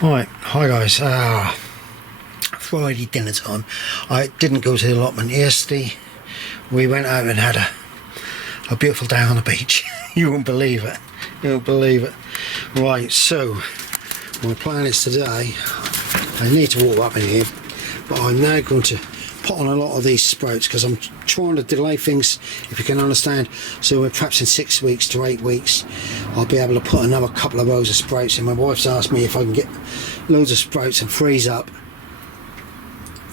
Right, hi guys. Friday dinner time. I didn't go to the allotment yesterday. We went out and had a beautiful day on the beach. You won't believe it. You won't believe it. Right, so my plan is today, I need to walk up in here, but I'm now going to put on a lot of these sprouts because I'm trying to delay things, if you can understand. So perhaps in 6 weeks to 8 weeks I'll be able to put another couple of rows of sprouts in. My wife's asked me if I can get loads of sprouts and freeze up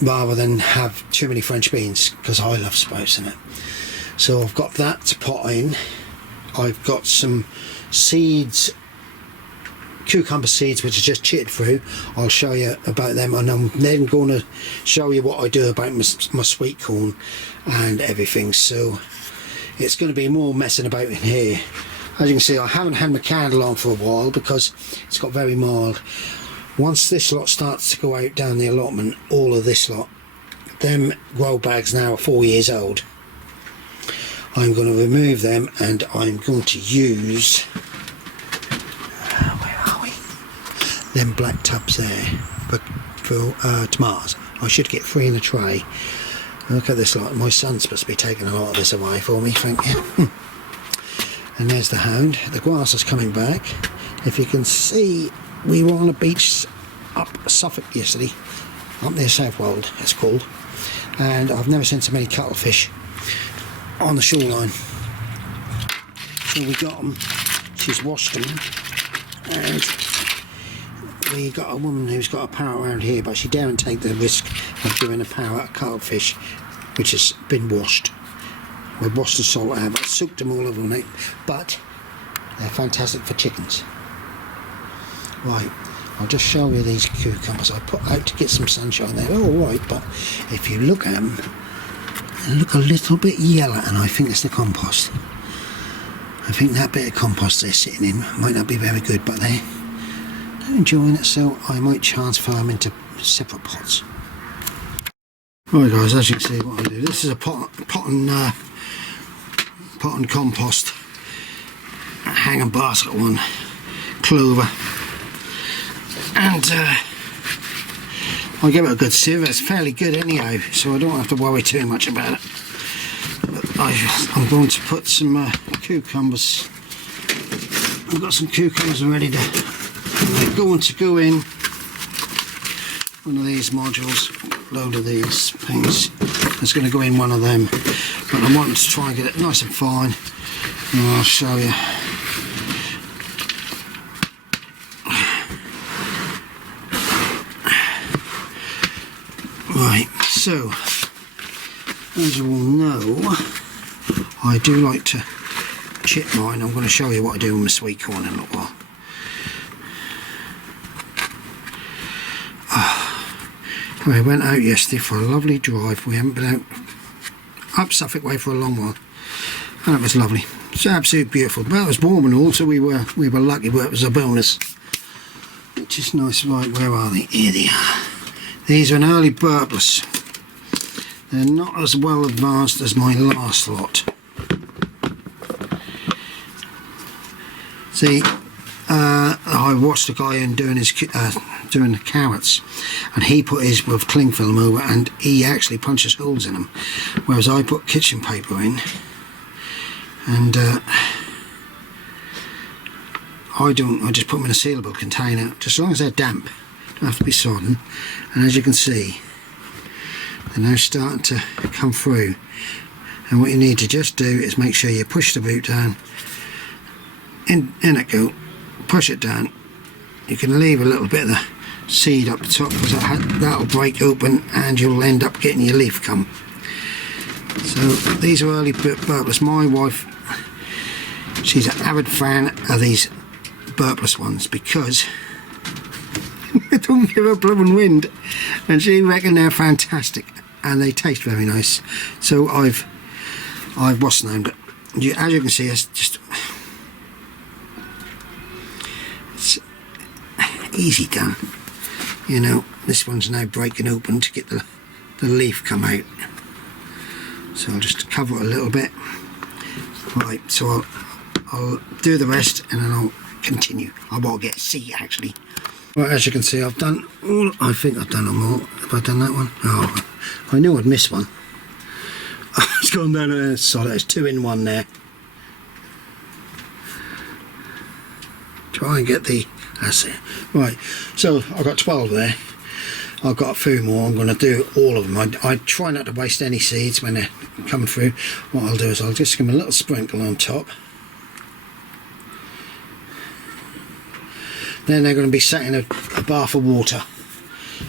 rather than have too many French beans, because I love sprouts in it. So I've got that to pot in. I've got some seeds, cucumber seeds, which are just chitted through. I'll show you about them, and I'm then going to show you what I do about my sweet corn and everything. So it's going to be more messing about in here. As you can see, I haven't had my candle on for a while because it's got very mild. Once this lot starts to go out down the allotment, all of this lot, them grow bags now are 4 years old. I'm going to remove them and I'm going to use, where are we? Them black tubs there for tomatoes. I should get 3 in a tray. Look at this lot. My son's supposed to be taking a lot of this away for me, thank you. And there's the hound. The grass is coming back. If you can see, we were on a beach up Suffolk yesterday, up near Southwold it's called, and I've never seen so many cuttlefish on the shoreline. So we got them, she's washed them, and we got a woman who's got a parrot around here, but she daren't take the risk of giving a parrot a cuttlefish which has been washed. We've washed the salt out, but soaked them all over the night, but they're fantastic for chickens. Right, I'll just show you these cucumbers I put out to get some sunshine. They're all right, but if you look at them, they look a little bit yellow, and I think it's the compost. I think that bit of compost they're sitting in might not be very good, but they're enjoying it, so I might transfer them into separate pots. Right guys, as you can see what I do, this is a pot and compost hanging basket one, clover, and I'll give it a good sieve. It's fairly good anyhow, so I don't have to worry too much about it. But I'm going to put some cucumbers. I've got some cucumbers ready to, they're going to go in one of these modules. Load of these things. It's going to go in one of them, but I wanted to try and get it nice and fine, and I'll show you. Right, so as you all know, I do like to chip mine. I'm going to show you what I do with my sweet corn in a little while. We went out yesterday for a lovely drive. We haven't been out up Suffolk way for a long while, and it was lovely. It's absolutely beautiful. But it was warm and all, so we were lucky, but it was a bonus, which is nice. Right, where are they? Here they are. These are an early Burpless. They're not as well advanced as my last lot. See, I watched a guy in doing his doing the carrots, and he put his with cling film over, and he actually punches holes in them, whereas I put kitchen paper in, and I just put them in a sealable container, just as long as they're damp, don't have to be sodden. And as you can see, they're now starting to come through, and what you need to just do is make sure you push the boot down, in it go, push it down. You can leave a little bit of the seed up the top, because that'll break open and you'll end up getting your leaf come. So these are early Burpless. My wife, she's an avid fan of these Burpless ones because they don't give a blowing wind, and she reckon they're fantastic and they taste very nice. So I've what's named it. As you can see, it's easy done. You know, this one's now breaking open to get the leaf come out, so I'll just cover it a little bit. Right, so I'll do the rest and then I'll continue. I won't get a seat actually. Well, as you can see, I've done all. I think I've done them all. Have I done that one? Oh, I knew I'd miss one. It's gone down there. Sorry, there's 2 in 1 there. Try and get the. That's it. Right. So I've got 12 there. I've got a few more. I'm going to do all of them. I try not to waste any seeds when they're coming through. What I'll do is I'll just give them a little sprinkle on top. Then they're going to be sat in a bath of water.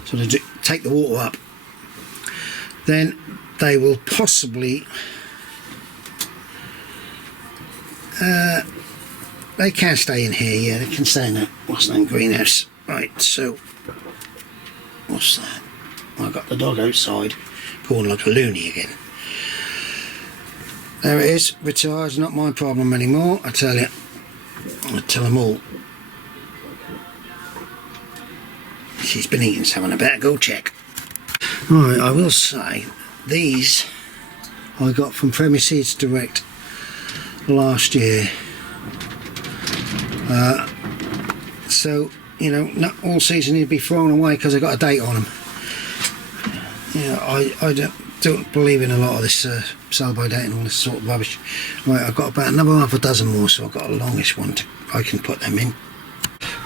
So they take the water up. Then they will possibly... they can stay in here, yeah, they can stay in that, what's that, greenhouse. Right, so... What's that? I've got the dog outside, going like a loony again. There it is, retired, not my problem anymore, I tell you. I tell them all. She's been eating something, I better go check. Right, I will say, these I got from Premier Seeds Direct last year. So, you know, not all seeds need to be thrown away because I got a date on them. You know, I don't believe in a lot of this sell by date and all this sort of rubbish. Right, I've got about another half a dozen more, so I've got a longish one I can put them in.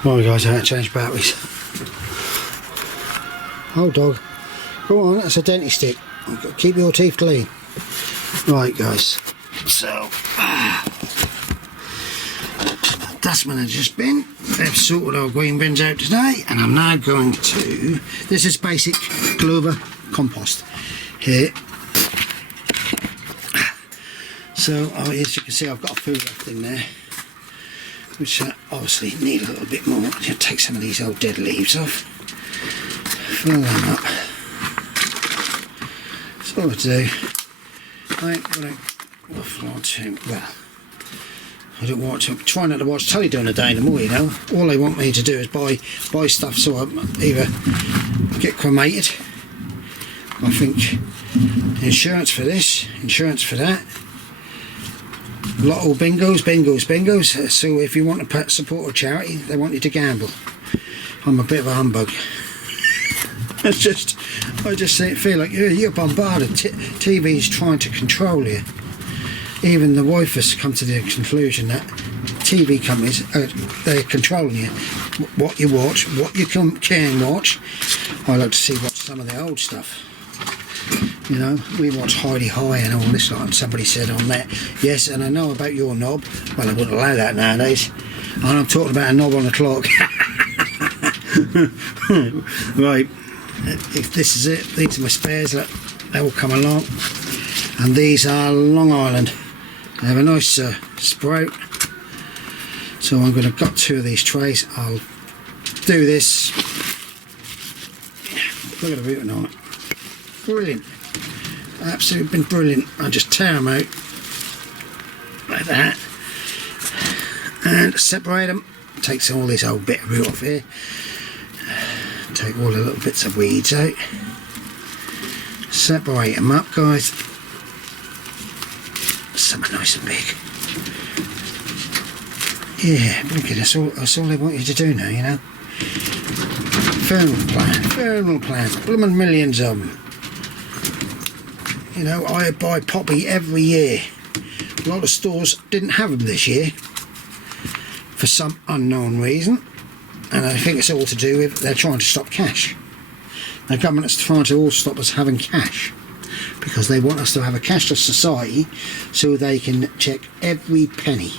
Right guys, I had to change batteries. Oh dog, go on, that's a dentist stick. Keep your teeth clean. Right guys, so dustman has just been, they've sorted our green bins out today, and I'm now going to, this is basic clover compost here. So as you can see, I've got a few left in there, which obviously need a little bit more. I'm going to take some of these old dead leaves off, fill them up. That's all I do. I ain't going to waffle on too well. I don't want to, try not to watch telly during the day anymore, you know. All they want me to do is buy stuff so I either get cremated. I think insurance for this, insurance for that. Lotto bingos. So if you want to support a charity, they want you to gamble. I'm a bit of a humbug. I just feel like you're bombarded. TV's trying to control you. Even the wife has come to the conclusion that TV companies, they're controlling you. What you watch, what you can watch. I like to watch some of the old stuff. You know, we watch Heidi High and all this, like somebody said on that. Yes, and I know about your knob. Well, I wouldn't allow that nowadays. And I'm talking about a knob on the clock. Right, if this is it, these are my spares, they will come along. And these are Long Island. They have a nice sprout. So I'm going to got 2 of these trays. I'll do this. Look at the rooting on it. Brilliant. Absolutely been brilliant. I just tear them out like that and separate them. Takes all this old bit of root off here. Take all the little bits of weeds out. Separate them up, guys. Something nice and big. Yeah, look at that's all they want you to do now, you know. Vernal plants, blooming millions of them. You know, I buy poppy every year. A lot of stores didn't have them this year for some unknown reason, and I think it's all to do with they're trying to stop cash. The government's trying to all stop us having cash because they want us to have a cashless society so they can check every penny.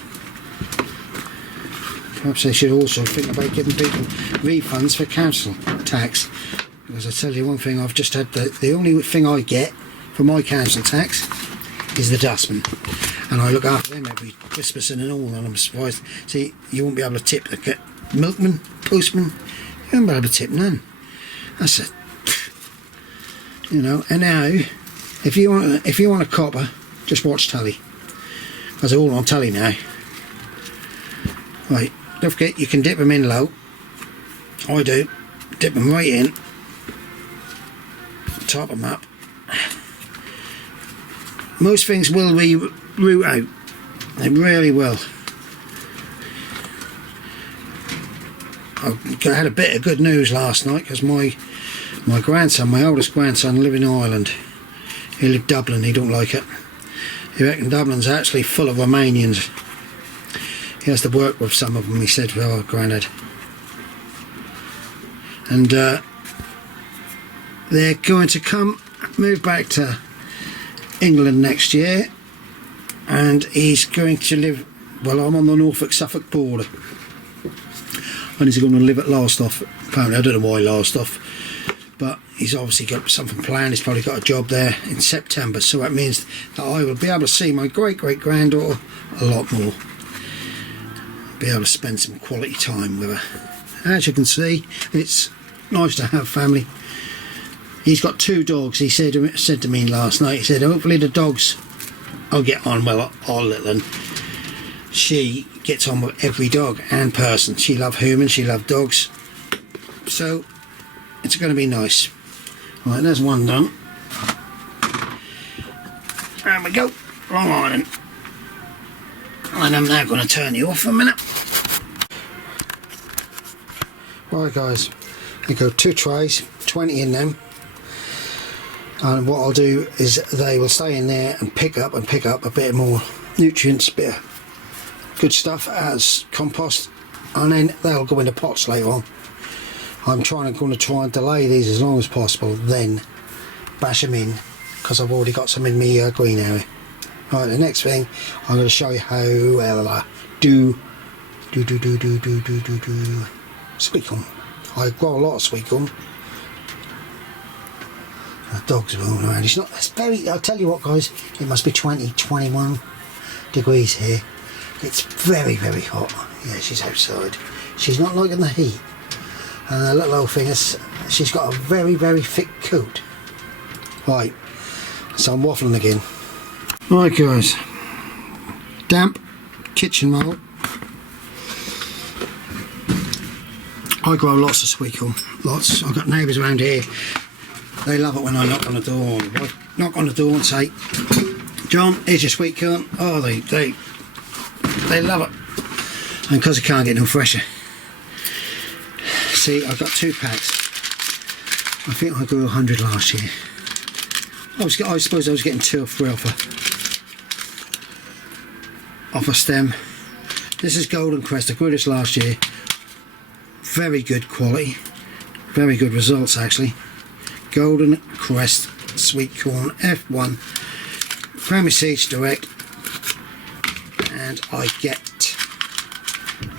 Perhaps they should also think about giving people refunds for council tax, because I tell you one thing, I've just had the only thing I get for my council tax is the dustman, and I look after them every Christmas and all, and I'm surprised. See, you won't be able to tip the milkman, postman, you won't be able to tip none. That's it. You know, and now if you want a copper, just watch telly, because they're all on telly now. Right, don't forget you can dip them in low. I do. Dip them right in, top them up. Most things will root out. They really will. I had a bit of good news last night because my grandson, my oldest grandson, lives in Ireland. He lived in Dublin. He don't like it. He reckons Dublin's actually full of Romanians. He has to work with some of them, he said, for our granddad. And they're going to move back to England next year, and he's going to live, well, I'm on the Norfolk-Suffolk border, and he's going to live at Lowestoft. Apparently, I don't know why Lowestoft, but he's obviously got something planned. He's probably got a job there in September, so that means that I will be able to see my great-great-granddaughter a lot more. Be able to spend some quality time with her. As you can see, it's nice to have family. He's got 2 dogs. He said to me last night, he said, hopefully the dogs will get on well, our little one. She gets on with every dog and person. She loves humans, she loves dogs. So, it's going to be nice. Right, there's one done. There we go. Wrong iron. And I'm now going to turn you off for a minute. Right guys, you go 2 trays, 20 in them. And what I'll do is they will stay in there and pick up a bit more nutrients, bit of good stuff as compost, and then they'll go into pots later on. I'm going to try and delay these as long as possible, then bash them in, because I've already got some in my green area. Right, the next thing I'm going to show you how I do sweet corn. I grow a lot of sweet corn. The dog's rolling around. It's not. It's very. I'll tell you what, guys. It must be 20, 21 degrees here. It's very, very hot. Yeah, she's outside. She's not liking the heat. And the little old thing is, she's got a very, very thick coat. Right. So I'm waffling again. Right, guys. Damp kitchen mould. I grow lots of sweet corn. Lots. I've got neighbours around here. They love it when I knock on the door. I knock on the door and say, John, here's your sweet corn. Oh, they love it. And because I can't get no fresher. See, I've got 2 packs. I think I grew 100 last year. I suppose I was getting 2 or 3 off a stem. This is Golden Crest. I grew this last year. Very good quality. Very good results, actually. Golden Crest sweet corn F1 Primary Seeds Direct, and I get,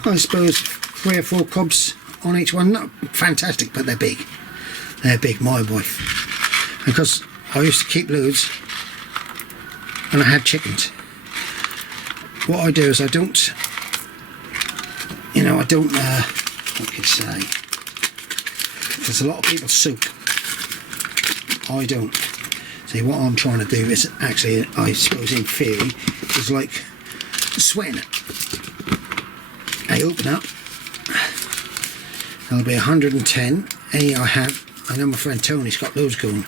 I suppose, 3 or 4 cobs on each one. Not fantastic, but they're big. They're big, my wife. Because I used to keep loads and I had chickens. What I do is I don't, what can I say? There's a lot of people soup. I don't. See, what I'm trying to do is actually, I suppose in theory, is like sweating it. I open up, there'll be 110. Any I know my friend Tony's got those going,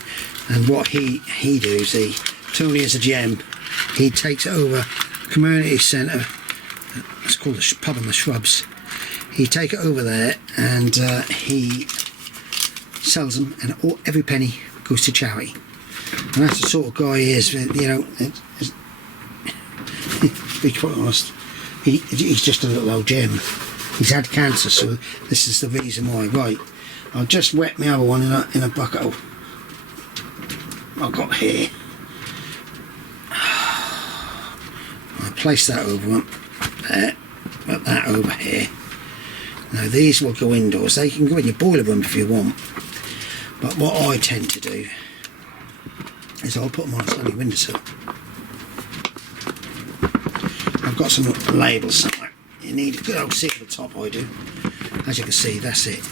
and what he does, Tony is a gem. He takes over community centre, it's called the Pub and the Shrubs. He take it over there and he sells them, and every penny goes to charity. And that's the sort of guy he is, to be quite honest. He's just a little old gem. He's had cancer, so this is the reason why. Right, I'll just wet my other one in a bucket I've got here. I'll place that over there, put that over here. Now these will go indoors. They can go in your boiler room if you want. But what I tend to do is I'll put them on a sunny windowsill. I've got some labels somewhere. You need a good old seal at the top, I do. As you can see, that's it.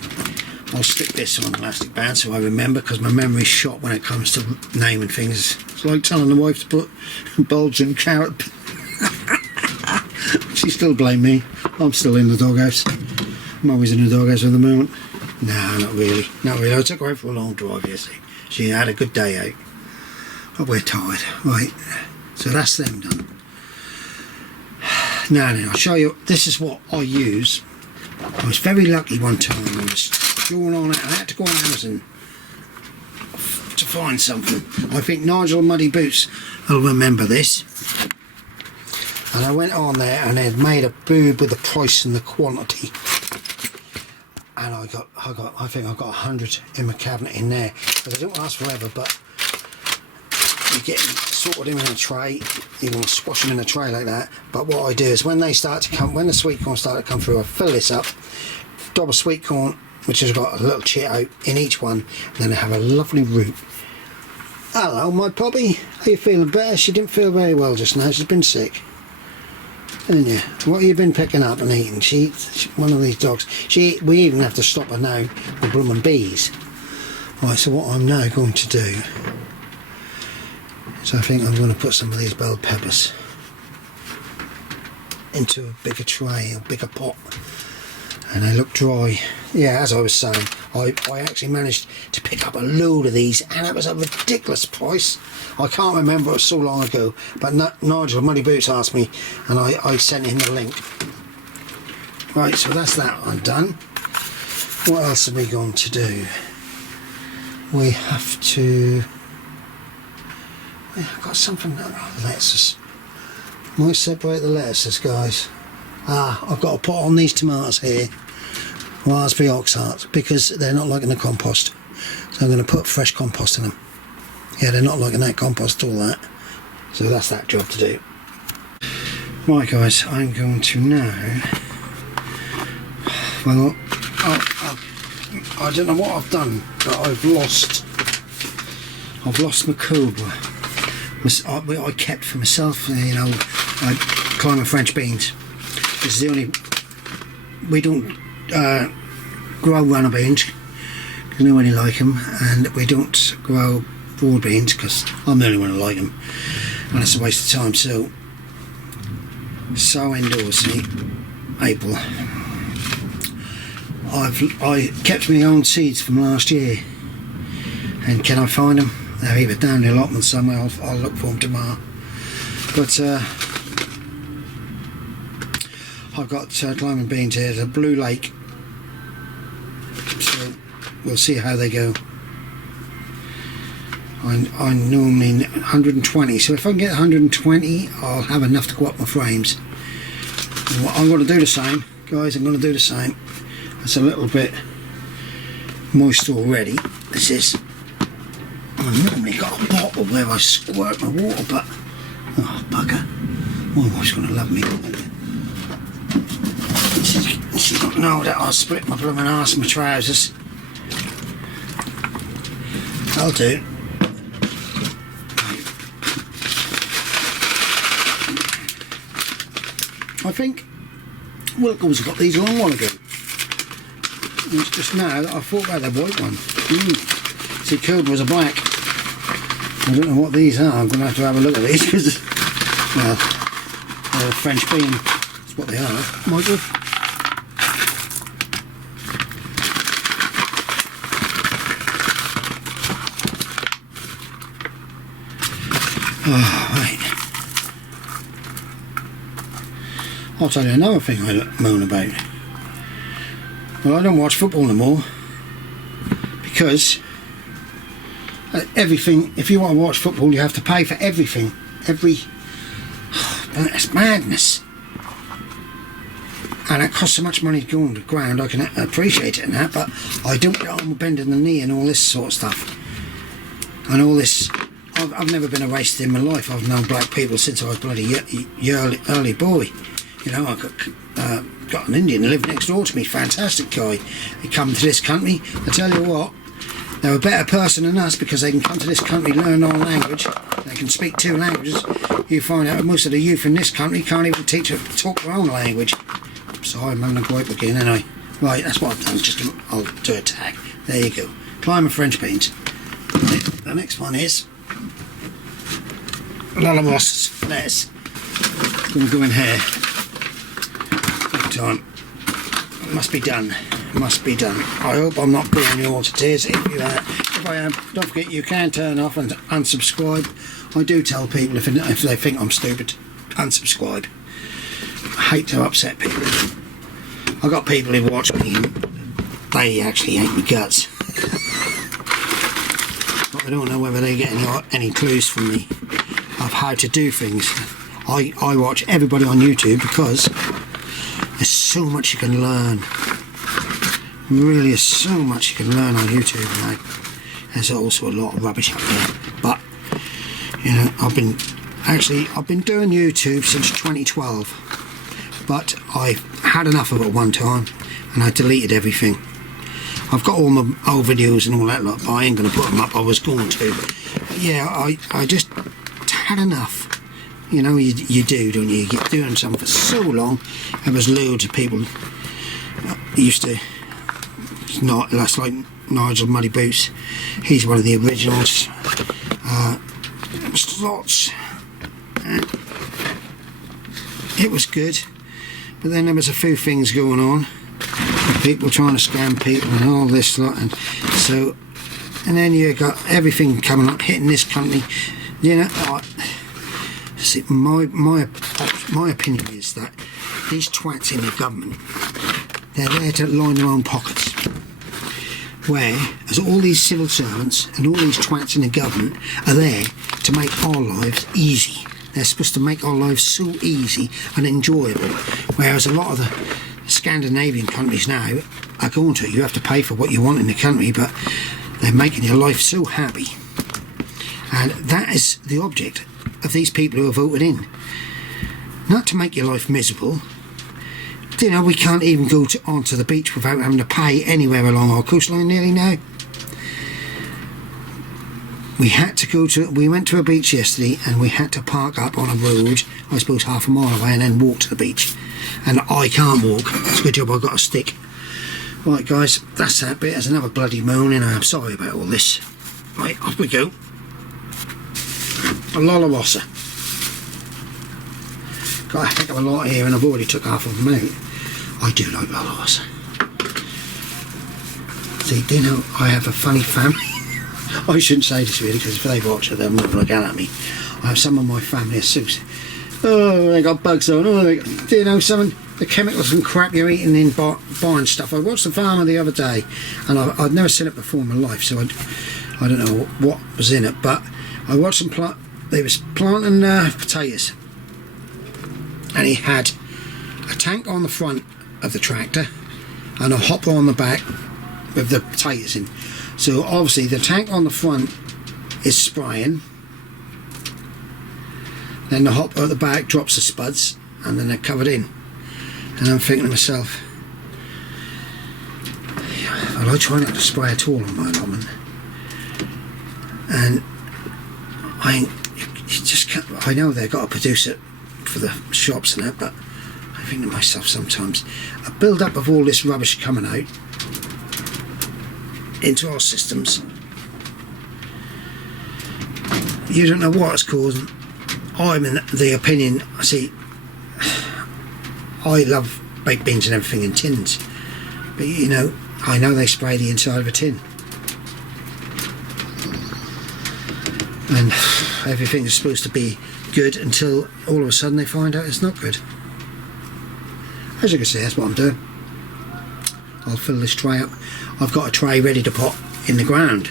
I'll stick this on an elastic band so I remember, because my memory's shot when it comes to naming things. It's like telling the wife to put bulbs in carrot. She still blames me. I'm still in the doghouse. I'm always in the doghouse at the moment. No, not really. Not really. I took her out for a long drive yesterday. She had a good day out. But we're tired. Right. So that's them done. Now I'll show you. This is what I use I was very lucky one time. I was drawing on it. I had to go on Amazon to find something. I think Nigel and Muddy Boots will remember this. And I went on there and they'd made a boob with the price and the quantity. And I think I got 100 in my cabinet in there. But they don't last forever, but you get sorted them in a tray. You can squash them in a tray like that. But what I do is when they start to come, when the sweet corn start to come through, I fill this up, double sweet corn, which has got a little chit out in each one, and then I have a lovely root. Hello, my Poppy. Are you feeling better? She didn't feel very well just now. She's been sick. Haven't you? What have you been picking up and eating? She's one of these dogs. We even have to stop her now with blooming bees. Right, so what I'm now going to do is I think I'm going to put some of these bell peppers into a bigger tray, a bigger pot. And they look dry. Yeah, as I was saying, I actually managed to pick up a load of these, and it was a ridiculous price. I can't remember, it was so long ago, but Nigel Muddy Boots asked me, and I sent him the link. Right, so that's that one done. What else are we going to do? We have to... I've got something that lettuces. Might separate the lettuces, guys. I've got to put on these tomatoes here, raspberry ox hearts, because they're not liking the compost. So I'm going to put fresh compost in them. Yeah, they're not liking that compost, all that. So that's that job to do. Right, guys, I'm going to now... Well, I don't know what I've done, but I've lost my cobra. I kept for myself, you know, climbing French beans. This is the only... We don't grow runner beans because nobody like them, and we don't grow broad beans because I'm the only one who like them, and it's a waste of time. So indoors, see, April. I kept my own seeds from last year, and can I find them? They're either down the allotment somewhere. I'll look for them tomorrow. But I've got climbing beans here, the Blue Lake, so we'll see how they go. I normally 120, so if I can get 120, I'll have enough to go up my frames. I'm going to do the same, guys. I'm going to do the same. It's a little bit moist already. This is. I've normally got a bottle where I squirt my water, but oh bugger, my wife's going to love me. She don't know that I'll split my blooming arse and my trousers. I'll do. I think Wilco's got these a long while ago. It's just now that I thought about the white one. See, Cobras are black. I don't know what these are. I'm going to have a look at these because, well, they're a French bean. That's what they are, Michael. Oh, right. I'll tell you another thing I moan about. Well, I don't watch football no more because everything, if you want to watch football, you have to pay for everything. It's madness. And it costs so much money to go on the ground. I can appreciate it and that, but I don't get on with bending the knee and all this sort of stuff. And all this, I've never been a racist in my life. I've known black people since I was bloody early boy. You know, I got an Indian who lived next door to me, fantastic guy. He come to this country. I tell you what, they're a better person than us because they can come to this country, learn our language. They can speak 2 languages. You find out most of the youth in this country can't even talk their own language. Sorry, I'm having a gripe again, anyway. Right, that's what I've done. I'll do a tag. There you go. Climbing French beans. Right, the next one is a lot of lettuce. Going to go in here. Time. It must be done. It must be done. I hope I'm not boring you all to tears. If I am, don't forget you can turn off and unsubscribe. I do tell people if they think I'm stupid, unsubscribe. I hate to upset people. I've got people who watch me and they actually hate me guts. But I don't know whether they get any clues from me of how to do things. I watch everybody on YouTube because there's so much you can learn. Really is so much you can learn on YouTube. Like, there's also a lot of rubbish up there. But you know, I've been doing YouTube since 2012. But I had enough of it one time and I deleted everything. I've got all my old videos and all that lot, but I ain't going to put them up. I was going to. But yeah, I just had enough. You know, you do, don't you? You get doing something for so long. There was loads of people used to. Not that's like Nigel Muddy Boots. He's one of the originals. Slots. It was good, but then there was a few things going on. People trying to scam people and all this lot, and so, and then you got everything coming up, hitting this company. You know, see, my opinion is that these twats in the government, they're there to line their own pockets. Whereas all these civil servants and all these twats in the government are there to make our lives easy. They're supposed to make our lives so easy and enjoyable. Whereas a lot of the Scandinavian countries now are going to, you have to pay for what you want in the country, but they're making your life so happy. And that is the object of these people who are voted in. Not to make your life miserable. You know, we can't even go onto the beach without having to pay anywhere along our coastline nearly now. We went to a beach yesterday and we had to park up on a road, I suppose half a mile away, and then walk to the beach. And I can't walk. It's a good job I've got a stick. Right guys, that's that bit. There's another bloody moan and I'm sorry about all this. Right, off we go. A Lollarossa. Got a heck of a lot here and I've already took half of them out. I do like Lollarossa. See, do you know, I have a funny family. I shouldn't say this really, because if they watch it they'll not look at me. I have some of my family are soups. Oh, they got bugs on. Oh, do you know something? The chemicals and crap you're eating in buying stuff. I watched the farmer the other day and I'd never seen it before in my life, so I don't know what was in it, but I watched them they was planting potatoes, and he had a tank on the front of the tractor and a hopper on the back with the potatoes in. So obviously the tank on the front is spraying, then the hopper at the back drops the spuds, and then they're covered in. And I'm thinking to myself, well, I try not to spray at all on my allotment, and I know they've got to produce it for the shops and that, but I think to myself sometimes, a build up of all this rubbish coming out into our systems, you don't know what it's causing. I'm in the opinion, see, I love baked beans and everything in tins, but you know, I know they spray the inside of a tin and everything is supposed to be good until all of a sudden they find out it's not good. As you can see, that's what I'm doing. I'll fill this tray up. I've got a tray ready to put in the ground.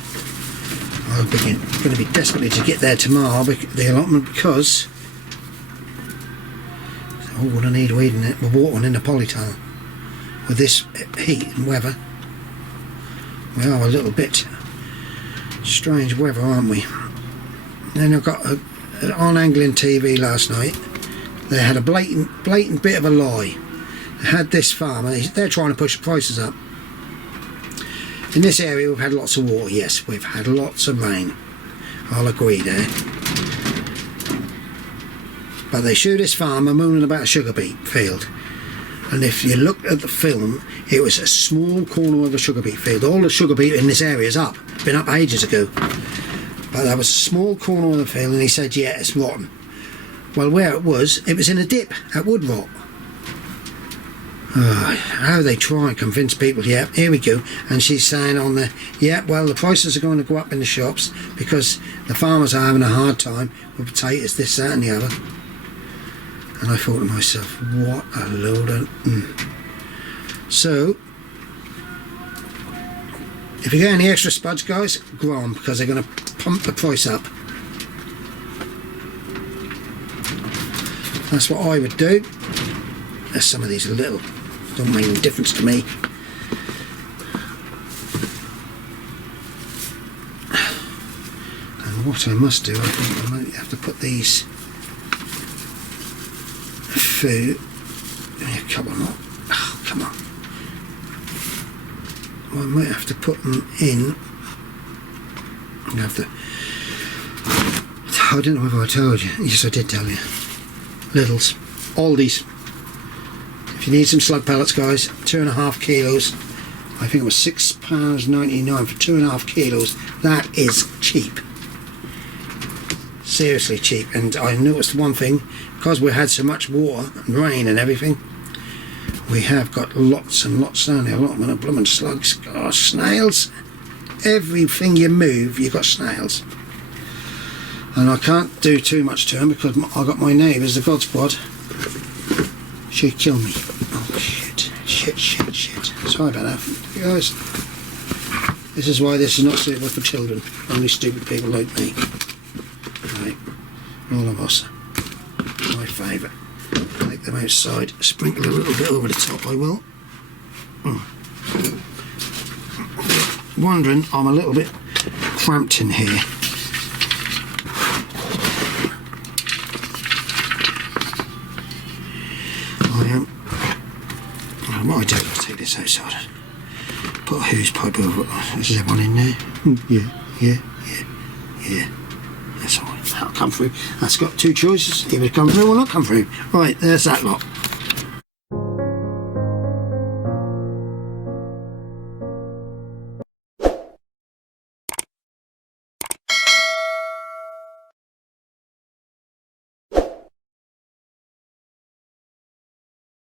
I'm going to be desperately to get there tomorrow, the allotment, because all I need with water in the polytunnel. With this heat and weather, we are a little bit strange weather, aren't we? Then I've got on Anglian TV last night, they had a blatant bit of a lie. They had this farmer, they're trying to push the prices up. In this area we've had lots of water, yes, we've had lots of rain, I'll agree there. But they showed this farmer mooning about a sugar beet field, and if you looked at the film, it was a small corner of a sugar beet field. All the sugar beet in this area is up, been up ages ago, but there was a small corner of the field, and he said, yeah, it's rotten. Well, where it was in a dip at wood rot. How they try and convince people. Yeah, here we go. And she's saying on the, yeah, well, the prices are going to go up in the shops because the farmers are having a hard time with potatoes, this, that and the other. And I thought to myself, what a load of So if you get any extra spuds, guys, go on, because they're going to pump the price up. That's what I would do. There's some of these little, don't make any difference to me. And what I must do, I think I might have to put these through a couple more. Oh, come on. I might have to put them in. I have to. I don't know if I told you. Yes, I did tell you. Littles, Aldi's. If you need some slug pellets, guys, 2.5 kilos. I think it was £6.99 for 2.5 kilos. That is cheap. Seriously cheap. And I noticed one thing, because we had so much water and rain and everything, we have got lots and lots down there. A lot of blooming slugs. Gosh, snails. Everything you move, you've got snails. And I can't do too much to them because I got my neighbours, the God Squad. She'd kill me. Oh shit. Sorry about that, guys. This is why this is not suitable for children. Only stupid people like me. Right. All of us. My favourite. Take them outside. Sprinkle a little bit over the top, I will. Wondering, I'm a little bit cramped in here. What I do, I'll take this outside. Put a hose pipe over it. Is there one in there? Yeah. That's alright. That'll come through. That's got two choices. Either come through or not come through. Right, there's that lot.